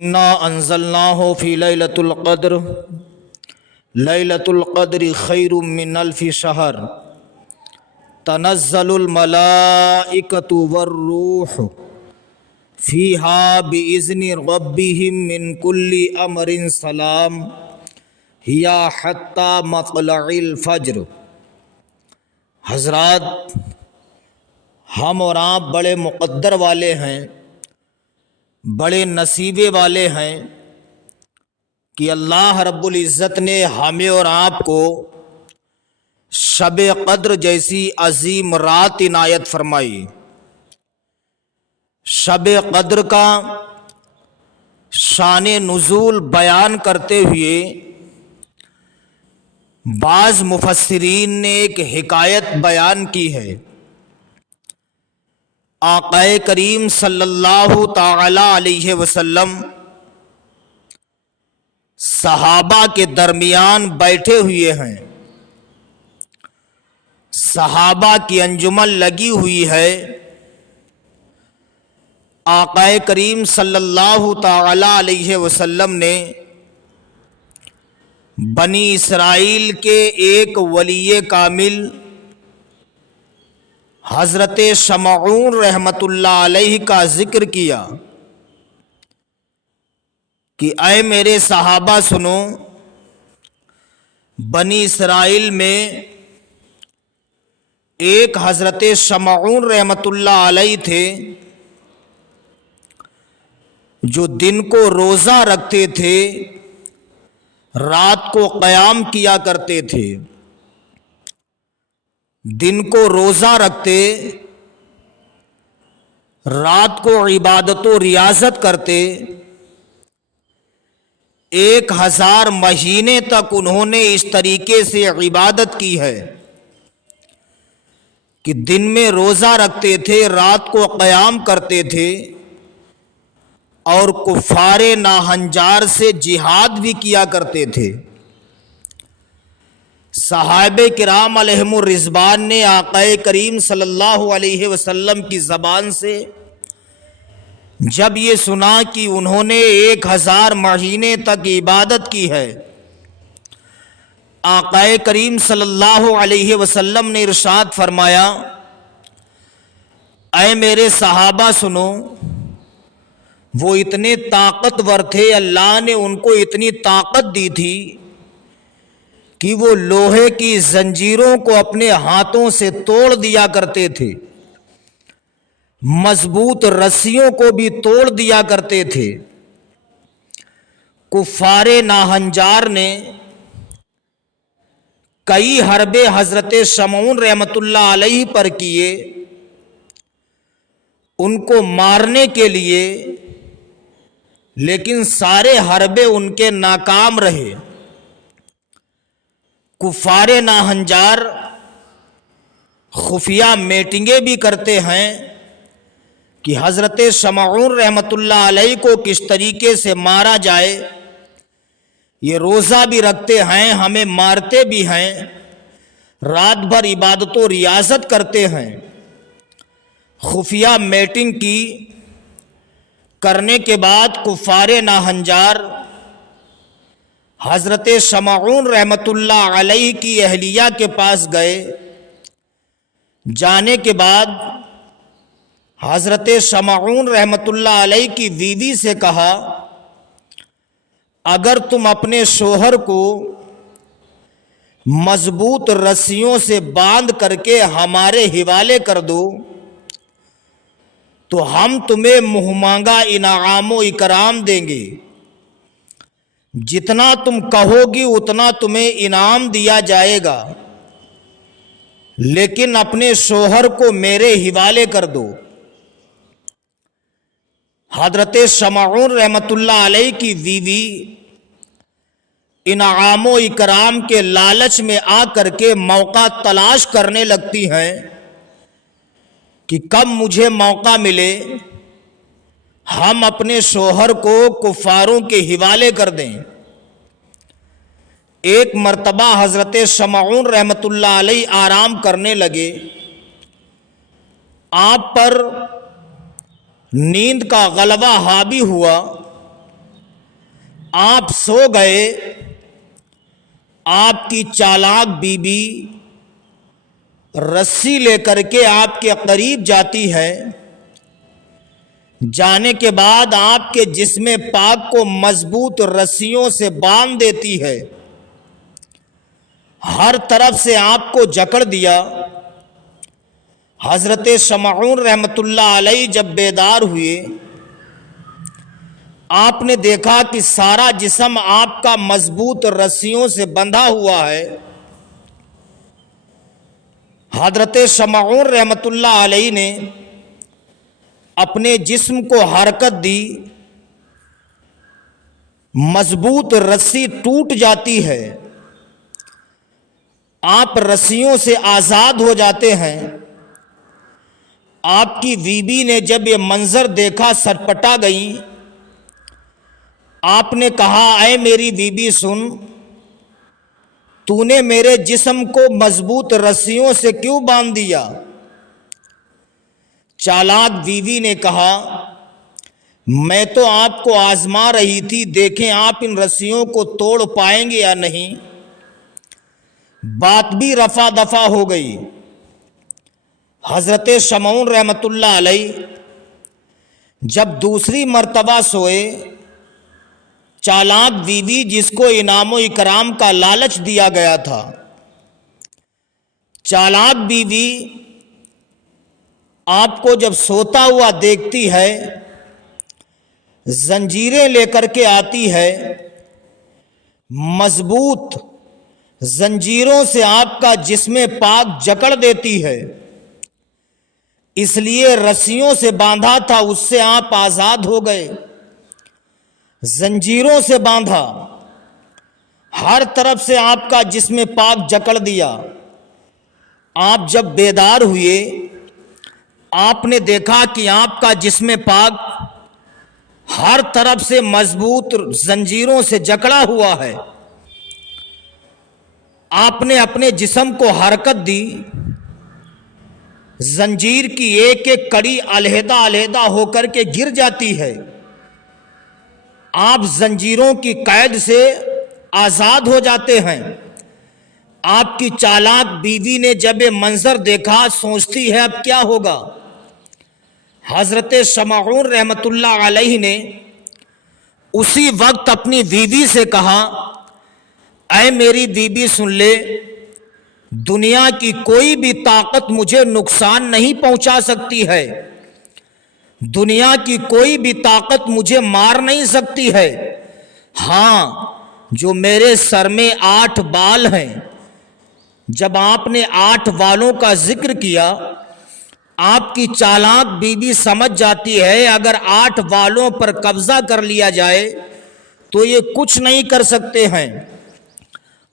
انا انزلناہ فی لیلۃ القدر لیلۃ القدر خیر من الف شہر تنزل الملائکۃ والروح فیہا بإذن ربہم من کل امر سلام ہی حتی مطلع الفجر۔ حضرات، ہم اور آپ بڑے مقدر والے ہیں، بڑے نصیبے والے ہیں کہ اللہ رب العزت نے ہمیں اور آپ کو شب قدر جیسی عظیم رات عنایت فرمائی۔ شب قدر کا شان نزول بیان کرتے ہوئے بعض مفسرین نے ایک حکایت بیان کی ہے۔ آقا کریم صلی اللہ تعالی علیہ وسلم صحابہ کے درمیان بیٹھے ہوئے ہیں، صحابہ کی انجمن لگی ہوئی ہے۔ آقا کریم صلی اللہ تعالی علیہ وسلم نے بنی اسرائیل کے ایک ولی کامل حضرت شمعون رحمت اللہ علیہ کا ذکر کیا کہ اے میرے صحابہ سنو، بنی اسرائیل میں ایک حضرت شمعون رحمت اللہ علیہ تھے جو دن کو روزہ رکھتے تھے، رات کو قیام کیا کرتے تھے۔ دن کو روزہ رکھتے، رات کو عبادت و ریاضت کرتے، 1000 مہینے تک انہوں نے اس طریقے سے عبادت کی ہے کہ دن میں روزہ رکھتے تھے، رات کو قیام کرتے تھے اور کفار ناہنجار سے جہاد بھی کیا کرتے تھے۔ صحابہ کرام علیہم الرضوان نے آقا کریم صلی اللہ علیہ وسلم کی زبان سے جب یہ سنا کہ انہوں نے 1000 مہینے تک عبادت کی ہے، آقا کریم صلی اللہ علیہ وسلم نے ارشاد فرمایا، اے میرے صحابہ سنو، وہ اتنے طاقتور تھے، اللہ نے ان کو اتنی طاقت دی تھی کہ وہ لوہے کی زنجیروں کو اپنے ہاتھوں سے توڑ دیا کرتے تھے، مضبوط رسیوں کو بھی توڑ دیا کرتے تھے۔ کفار ناہنجار نے کئی حربے حضرت شمعون رحمت اللہ علیہ پر کیے ان کو مارنے کے لیے، لیکن سارے حربے ان کے ناکام رہے۔ کفار ناہنجار خفیہ میٹنگیں بھی کرتے ہیں کہ حضرت شمعون رحمت اللہ علیہ کو کس طریقے سے مارا جائے۔ یہ روزہ بھی رکھتے ہیں، ہمیں مارتے بھی ہیں، رات بھر عبادت و ریاضت کرتے ہیں۔ خفیہ میٹنگ کی کرنے کے بعد کفار ناہنجار حضرت شمعون رحمت اللہ علیہ کی اہلیہ کے پاس گئے۔ جانے کے بعد حضرت شمعون رحمت اللہ علیہ کی بیوی سے کہا، اگر تم اپنے شوہر کو مضبوط رسیوں سے باندھ کر کے ہمارے حوالے کر دو تو ہم تمہیں منہ مانگا انعام و اکرام دیں گے، جتنا تم کہو گی اتنا تمہیں انعام دیا جائے گا، لیکن اپنے شوہر کو میرے حوالے کر دو۔ حضرت شمعون رحمت اللہ علیہ کی بیوی انعام و اکرام کے لالچ میں آ کر کے موقع تلاش کرنے لگتی ہیں کہ کب مجھے موقع ملے ہم اپنے شوہر کو کفاروں کے حوالے کر دیں۔ ایک مرتبہ حضرت شمعون رحمت اللہ علیہ آرام کرنے لگے، آپ پر نیند کا غلبہ حاوی ہوا، آپ سو گئے، آپ کی چالاک بیوی رسی لے کر کے آپ کے قریب جاتی ہے، جانے کے بعد آپ کے جسم پاک کو مضبوط رسیوں سے باندھ دیتی ہے، ہر طرف سے آپ کو جکڑ دیا۔ حضرت شمعون رحمت اللہ علیہ جب بیدار ہوئے، آپ نے دیکھا کہ سارا جسم آپ کا مضبوط رسیوں سے بندھا ہوا ہے۔ حضرت شمعون رحمت اللہ علیہ نے اپنے جسم کو حرکت دی، مضبوط رسی ٹوٹ جاتی ہے، آپ رسیوں سے آزاد ہو جاتے ہیں۔ آپ کی بیوی نے جب یہ منظر دیکھا سٹپٹا گئی۔ آپ نے کہا، اے میری بیوی سن، تو نے میرے جسم کو مضبوط رسیوں سے کیوں باندھ دیا؟ چالاک بیوی نے کہا، میں تو آپ کو آزما رہی تھی، دیکھیں آپ ان رسیوں کو توڑ پائیں گے یا نہیں۔ بات بھی رفع دفع ہو گئی۔ حضرت شمعون رحمت اللہ علیہ جب دوسری مرتبہ سوئے، چالاک بیوی جس کو انعام و اکرام کا لالچ دیا گیا تھا، چالاک بیوی آپ کو جب سوتا ہوا دیکھتی ہے، زنجیریں لے کر کے آتی ہے، مضبوط زنجیروں سے آپ کا جسم پاک جکڑ دیتی ہے۔ اس لیے رسیوں سے باندھا تھا، اس سے آپ آزاد ہو گئے، زنجیروں سے باندھا، ہر طرف سے آپ کا جسم پاک جکڑ دیا۔ آپ جب بیدار ہوئے، آپ نے دیکھا کہ آپ کا جسم پاک ہر طرف سے مضبوط زنجیروں سے جکڑا ہوا ہے۔ آپ نے اپنے جسم کو حرکت دی، زنجیر کی ایک ایک کڑی علیحدہ علیحدہ ہو کر کے گر جاتی ہے۔ آپ زنجیروں کی قید سے آزاد ہو جاتے ہیں۔ آپ کی چالاک بیوی نے جب یہ منظر دیکھا، سوچتی ہے اب کیا ہوگا۔ حضرت شمعون رحمت اللہ علیہ نے اسی وقت اپنی بیوی سے کہا، اے میری بیوی سن لے، دنیا کی کوئی بھی طاقت مجھے نقصان نہیں پہنچا سکتی ہے، دنیا کی کوئی بھی طاقت مجھے مار نہیں سکتی ہے۔ ہاں، جو میرے سر میں 8 بال ہیں، جب آپ نے 8 بالوں کا ذکر کیا، آپ کی چالاک بیوی سمجھ جاتی ہے اگر 8 بالوں پر قبضہ کر لیا جائے تو یہ کچھ نہیں کر سکتے ہیں۔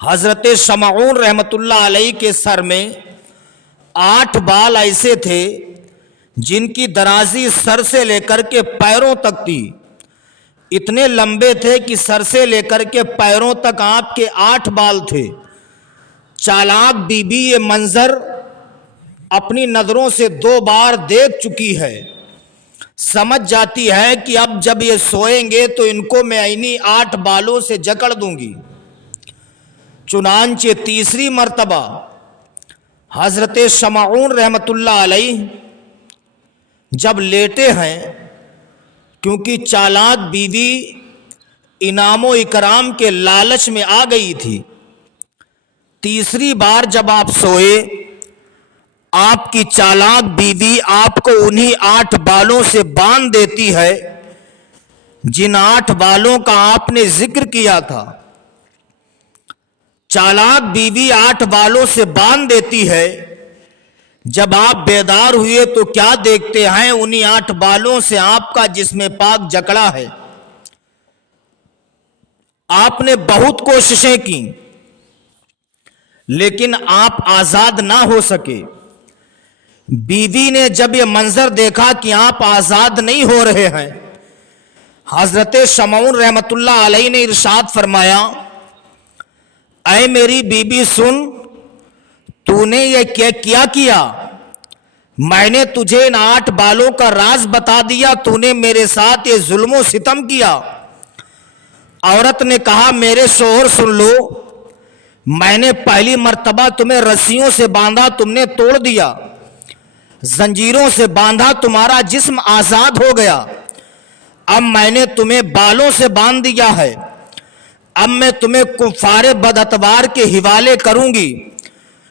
حضرت شمعون رحمت اللہ علیہ کے سر میں 8 بال ایسے تھے جن کی درازی سر سے لے کر کے پیروں تک تھی، اتنے لمبے تھے کہ سر سے لے کر کے پیروں تک آپ کے 8 بال تھے۔ چالاک بیوی یہ منظر اپنی نظروں سے 2 بار دیکھ چکی ہے، سمجھ جاتی ہے کہ اب جب یہ سوئیں گے تو ان کو میں انہی 8 بالوں سے جکڑ دوں گی۔ چنانچہ تیسری مرتبہ حضرت شمعون رحمت اللہ علیہ جب لیٹے ہیں، کیونکہ چالاک بیوی انعام و اکرام کے لالچ میں آ گئی تھی، تیسری بار جب آپ سوئے، آپ کی چالاک بیوی آپ کو انہی 8 بالوں سے باندھ دیتی ہے جن 8 بالوں کا آپ نے ذکر کیا تھا۔ چالاک بیوی 8 بالوں سے باندھ دیتی ہے۔ جب آپ بیدار ہوئے تو کیا دیکھتے ہیں؟ انہی 8 بالوں سے آپ کا جسم پاک جکڑا ہے۔ آپ نے بہت کوششیں کی لیکن آپ آزاد نہ ہو سکے۔ بیوی نے جب یہ منظر دیکھا کہ آپ آزاد نہیں ہو رہے ہیں، حضرت شمعون رحمت اللہ علیہ نے ارشاد فرمایا، اے میری بیوی سن، تو نے یہ کیا؟ میں نے تجھے ان 8 بالوں کا راز بتا دیا، تو نے میرے ساتھ یہ ظلم و ستم کیا، عورت نے کہا میرے شوہر سن لو، میں نے پہلی مرتبہ تمہیں رسیوں سے باندھا، تم نے توڑ دیا، زنجیروں سے باندھا، تمہارا جسم آزاد ہو گیا، اب میں نے تمہیں بالوں سے باندھ دیا ہے، اب میں تمہیں کفار بداتوار کے حوالے کروں گی،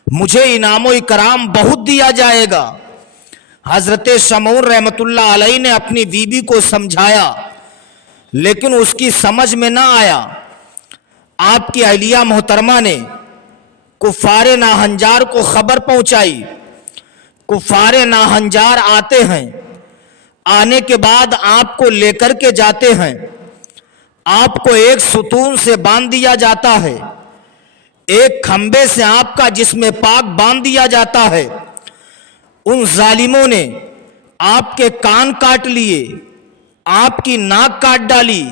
مجھے انعام و اکرام بہت دیا جائے گا۔ حضرت شمعون رحمت اللہ علیہ نے اپنی بیوی کو سمجھایا، لیکن اس کی سمجھ میں نہ آیا۔ آپ کی اہلیہ محترمہ نے کفار ناہنجار کو خبر پہنچائی۔ کفار ناہنجار آتے ہیں، آنے کے بعد آپ کو لے کر کے جاتے ہیں، آپ کو ایک ستون سے باندھ دیا جاتا ہے، ایک کھمبے سے آپ کا جسم پاک باندھ دیا جاتا ہے۔ ان ظالموں نے آپ کے کان کاٹ لیے، آپ کی ناک کاٹ ڈالی،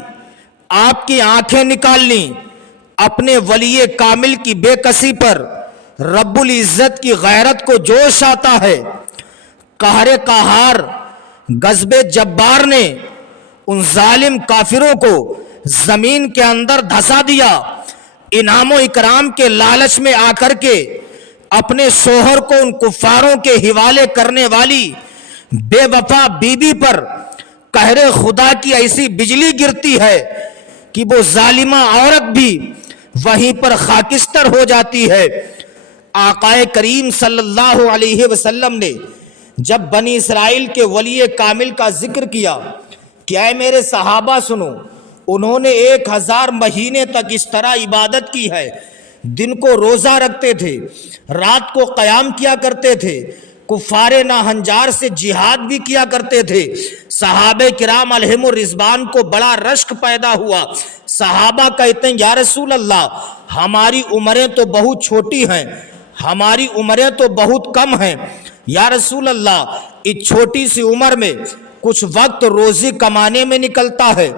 آپ کی آنکھیں نکال لیں۔ اپنے ولی کامل کی بے کسی پر رب العزت کی غیرت کو جوش آتا ہے۔ قہر قہار غضب جبار نے ان ظالم کافروں کو زمین کے اندر دھسا دیا۔ انعام و اکرام کے لالچ میں آ کر کے اپنے شوہر کو ان کفاروں کے حوالے کرنے والی بے وفا بیوی پر قہر خدا کی ایسی بجلی گرتی ہے کہ وہ ظالمہ عورت بھی وہیں پر خاکستر ہو جاتی ہے۔ آقا کریم صلی اللہ علیہ وسلم نے جب بنی اسرائیل کے ولی کامل کا ذکر کیا کہ اے میرے صحابہ سنو، انہوں نے 1000 مہینے تک اس طرح عبادت کی ہے، دن کو روزہ رکھتے تھے، رات کو قیام کیا کرتے تھے، کفار ناہنجار سے جہاد بھی کیا کرتے تھے۔ صحابہ کرام علیہم الرضوان کو بڑا رشک پیدا ہوا۔ صحابہ کہتے ہیں یا رسول اللہ، ہماری عمریں تو بہت چھوٹی ہیں، ہماری عمریں تو بہت کم ہیں، یا رسول اللہ اس چھوٹی سی عمر میں کچھ وقت روزی کمانے میں نکلتا ہے،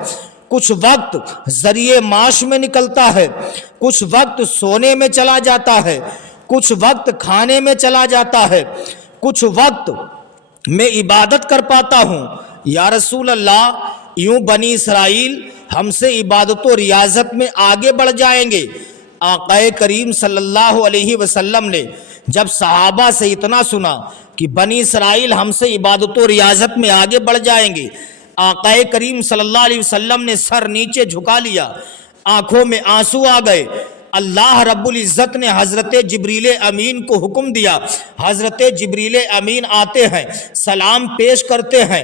کچھ وقت ذریعے معاش میں نکلتا ہے، کچھ وقت سونے میں چلا جاتا ہے، کچھ وقت کھانے میں چلا جاتا ہے، کچھ وقت میں عبادت کر پاتا ہوں۔ یا رسول اللہ یوں بنی اسرائیل ہم سے عبادت و ریاضت میں آگے بڑھ جائیں گے۔ آقا کریم صلی اللہ علیہ وسلم نے جب صحابہ سے اتنا سنا کہ بنی اسرائیل ہم سے عبادت و ریاضت میں آگے بڑھ جائیں گے، آقا کریم صلی اللہ علیہ وسلم نے سر نیچے جھکا لیا، آنکھوں میں آنسو آ گئے۔ اللہ رب العزت نے حضرت جبریل امین کو حکم دیا، حضرت جبریل امین آتے ہیں، سلام پیش کرتے ہیں،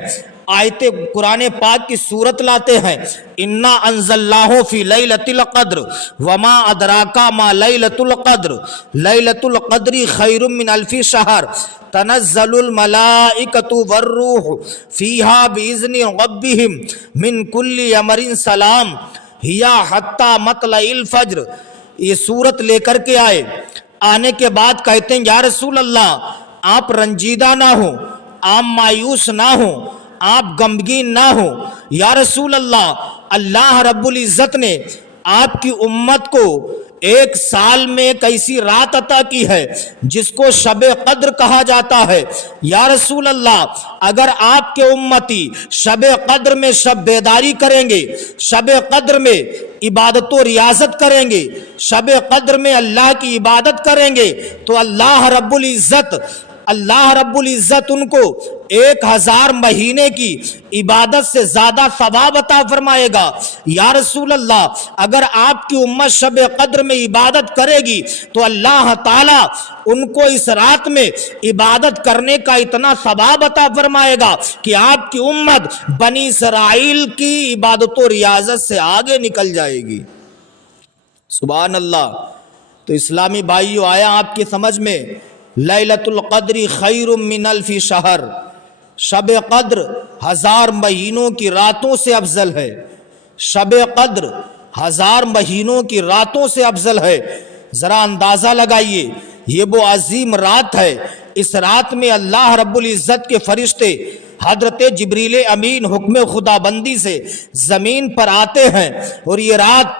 آیت قرآن پاک کی صورت لاتے ہیں، انا انزلناہ فی لیلۃ القدر وما ادراک ما لیلۃ القدر لیلۃ القدر خیر من الف شہر تنزل الملائکۃ والروح فیہا باذن ربہم من کل امر سلام ہی حتی مطلع الفجر۔ یہ صورت لے کر کے آئے، آنے کے بعد کہتے ہیں یا رسول اللہ آپ رنجیدہ نہ ہوں، آپ مایوس نہ ہوں، آپ غمگین نہ ہوں۔ یا رسول اللہ، اللہ رب العزت نے آپ کی امت کو 1 سال میں ایک ایسی رات عطا کی ہے جس کو شب قدر کہا جاتا ہے۔ یا رسول اللہ، اگر آپ کے امتی شب قدر میں شب بیداری کریں گے، شب قدر میں عبادت و ریاضت کریں گے، شب قدر میں اللہ کی عبادت کریں گے تو اللہ رب العزت ان کو 1000 مہینے کی عبادت سے زیادہ ثواب عطا فرمائے گا۔ یا رسول اللہ، اگر آپ کی امت شب قدر میں عبادت کرے گی تو اللہ تعالیٰ ان کو اس رات میں عبادت کرنے کا اتنا ثواب عطا فرمائے گا کہ آپ کی امت بنی اسرائیل کی عبادت و ریاضت سے آگے نکل جائے گی۔ سبحان اللہ۔ تو اسلامی بھائیو، آیا آپ کی سمجھ میں؟ لیلۃ القدر خیر من الف شہر، شب قدر 1000 مہینوں کی راتوں سے افضل ہے، شب قدر 1000 مہینوں کی راتوں سے افضل ہے۔ ذرا اندازہ لگائیے، یہ وہ عظیم رات ہے، اس رات میں اللہ رب العزت کے فرشتے حضرت جبریل امین حکم خدا بندی سے زمین پر آتے ہیں، اور یہ رات